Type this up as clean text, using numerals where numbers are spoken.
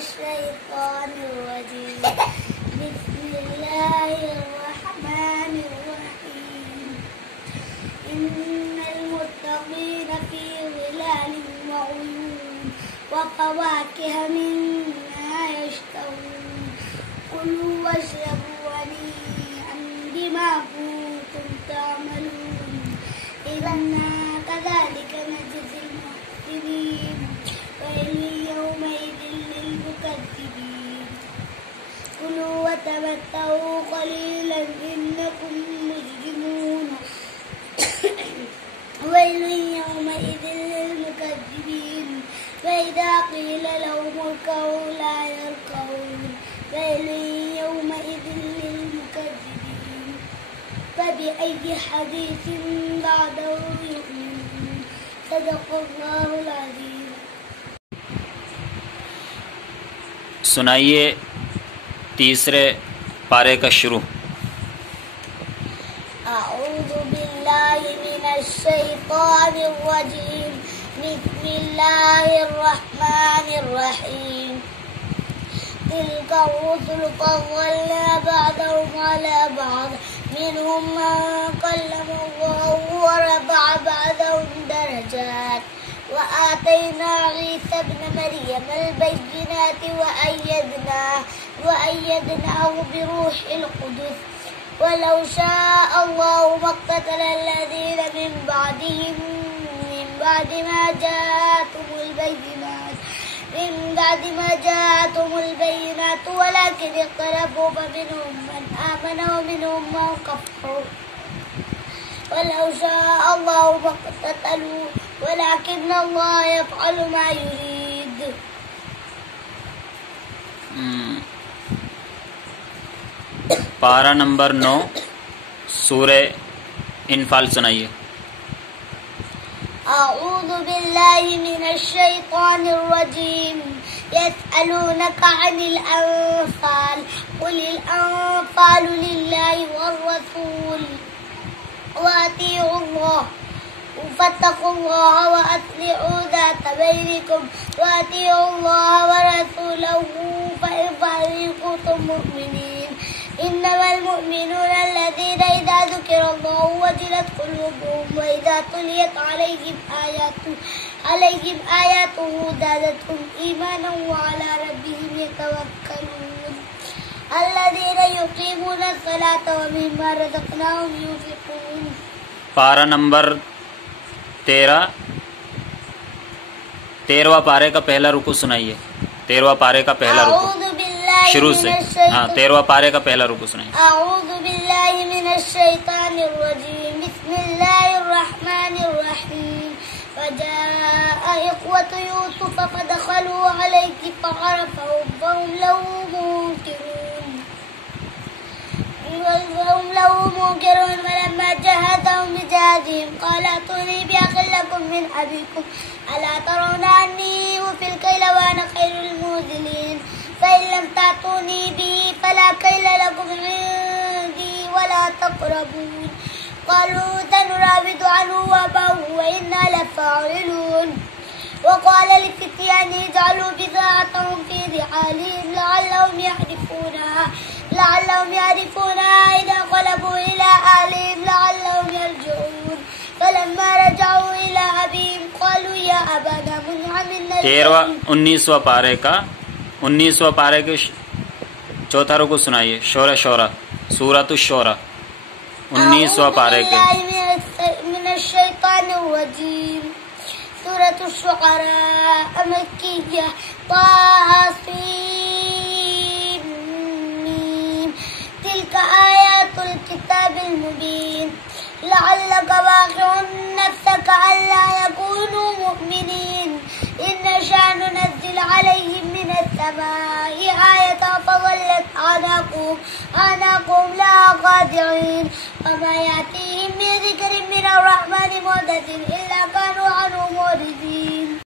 मिनश्शैतानिर्रजीम बिस्मिल्लाहिर्रहमानिर्रहीम इन्नल मुत्तक़ीना फ़ी ज़िलालिन व उयून व फ़वाकिह मिम्मा यश्तहून कुलू वश्रबू हनीअन बिमा कुन्तुम तअमलून इन्ना कज़ालिका नजज़िल मुहसिनीन वैलुन यौमइज़िन लिलमुकज़्ज़िबीन कुलू वतमत्तऊ क़लीलन इन्नकुम मुजरिमून वैलुन यौमइज़िन लिलमुकज़्ज़िबीन वइज़ा क़ील लहुम इरकऊ ला यरकऊन वैलुन यौमइज़िन लिलमुकज़्ज़िबीन फबिअय्यि हदीसिन बअदहु यु'मिनून सदक़ल्लाहुल अज़ीम। सुनाइए तीसरे पारे का शुरू। अऊज़ु बिल्लाहि मिनश्शैतानिर्रजीम बिस्मिल्लाहिर्रहमानिर्रहीम तिल्क रुसुलु फ़ज़्ज़लना बअदहुम अला बअद मिनहुम मन कल्लमल्लाहु व रफ़अ बअदहुम दरजात व आतैना ईसा इब्न मरियम अल-बय्यिनाति व अय्यदनाहु बिरूहिल क़ुदुस वलौ शाअ अल्लाहु मक़्ततल अल्लज़ीना मिन बअदिहिम मिन बअदि मा जाअतहुमुल बय्यिनात वलाकिन इख्तलफ़ू फमिनहुम मन आमन व मिनहुम मन कफ़र वलौ शाअ अल्लाहु मक़्ततलू वलाकिन्न अल्लाह यफ़अलु मा युरीद। पारा नंबर 9 सूरे इनफाल सुनाइए। अऊज़ु बिल्लाहि मिनश्शैतानिर्रजीम यसअलूनका अनिल अन्फ़ाल क़ुलिल अन्फ़ालु लिल्लाहि वर्रसूल वअतीउल्लाह फत्तक़ुल्लाह व अस्लिहू ज़ात बैनिकुम वअतीउल्लाह व रसूलहू फ़इन कुन्तुम मुअ्मिनीन इन्नमल मुअ्मिनूना अल्लज़ीना इज़ा ज़ुकिरल्लाहु वजिलत क़ुलूबुहुम व इज़ा तुलियत अलैहिम आयातुहु ज़ादतहुम ईमानन व अला रब्बिहिम यतवक्कलून अल्लज़ीना युक़ीमूना अस्सलाता व मिम्मा रज़क़नाहुम युनफ़िक़ून। पारा नंबर 13वां पारे का पहला रुकू सुनाइए। 13वां पारे का पहला रुकू शुरू से। हाँ, 13वां पारे का पहला रुकू सुनाइए। अऊज़ु बिल्लाहि मिनश्शैतानिर्रजीम बिस्मिल्लाहिर्रहमानिर्रहीम वजाअ इख्वतु यूसुफ फदख़लू अलैहि फ़अरफ़हum फ़हुम लहू मुनकिरून वलम्मा जहज़ahum बिजहज़िहिम क़ाल अतूनी बिअख़in लकुम मिन अबीकुम अला तरौना अन्नी उफ़िल कैल व अना खैरुल मुनज़िलीन फ़इन लम तातूनी बिही फ़ला कैल लकुम इंदी वला तक़रबून क़ालू सनुराविदु अन्हु अबाहु व इन्ना लफ़ाዒलून वक़ाल लिफ़ित्यानिही इजअलू बिज़ाअतहुम फ़ी रिहालिहिम लअल्लहुम यअरिफ़ूनहा इज़ा क़लबू इला अहलिहिम लअल्लहुम यरजिऊन फ़लम्मा रजअू इला अबीहिम क़ालू या अबाना मुनअ मिन्ना 19वां पारे का 19वां पारे के चौथा रुकू सुनाइए। शोरा सूरतुश शोरा 19वां पारे के। मिनश्शैतानिर्रजीम सूरतुश शुअरा मक्किय्या तासीम मीम तिल्क आयातुल किताबिल मुबीन लअल्लका बाक़िउन नफ़्सका अल्ला यकूनू मुअ्मिनीन इन नशअ नुनज़्ज़िल अलैहिम मिनस समाई आयतन फ़ज़ल्लत अनाक़ुम लहा ख़ाशिईन वमा यातीहिम मिन ज़िक्रिन मिनर रहमानि मुहदथिन इल्ला कानू अन्हु मुअरिज़ीन।